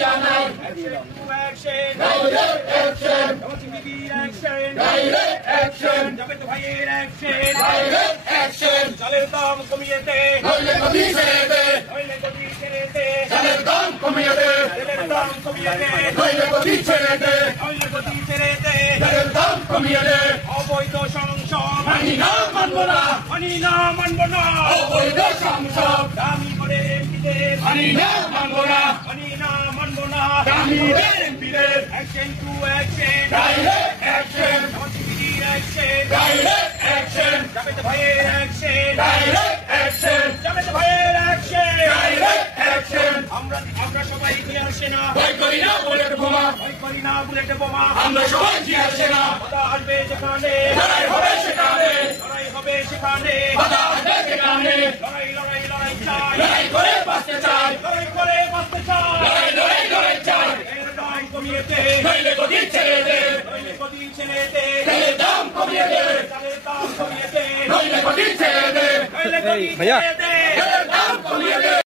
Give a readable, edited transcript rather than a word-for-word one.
জানাই action direct action বিবির action direct action Jabed ভাইয়ের action direct action চালের দাম কমিয়ে দে নইলে গদি ছেড়ে দে নইলে গদি ছেড়ে দে চালের দাম কমিয়ে দে তেলের দাম কমিয়ে দে নইলে গদি ছেড়ে দে নইলে গদি ছেড়ে দে চালের দাম কমিয়ে দে অবৈধ সংসদ মানি না মানব না মানি না মানব না অবৈধ সংসদ দামি করে এমপিদের মানি না মানব না মানি না মানব না দামিদের এমপিদের action to action direct action বিবির action direct action জাবেদ ভাইয়ের action direct action জাবেদ ভাইয়ের action direct action আমরা সবাই জিয়ার সেনা ভয় করি না বুলেট বোমা ভয় করি না বুলেট বোমা আমরা সবাই জিয়ার সেনা বাধা আসবে যেখানে লড়াই হবে সেখানে লড়াই হবে সেখানে বাধা আসবে সেখানে লড়াই লড়াই লড়াই চাই লড়াই করে বাঁচতে চাই লড়াই করে বাঁচতে চাই লড়াই লড়াই লড়াই চাই এর দাম কমিয়ে দে নইলে গদি ছেড়ে দে নইলে গদি ছেড়ে দে তেলের দাম কমিয়ে দে চালের দাম কমিয়ে দে নইলে গদি ছেড়ে দে নইলে গদি ছেড়ে দে তেলের দাম কমিয়ে দে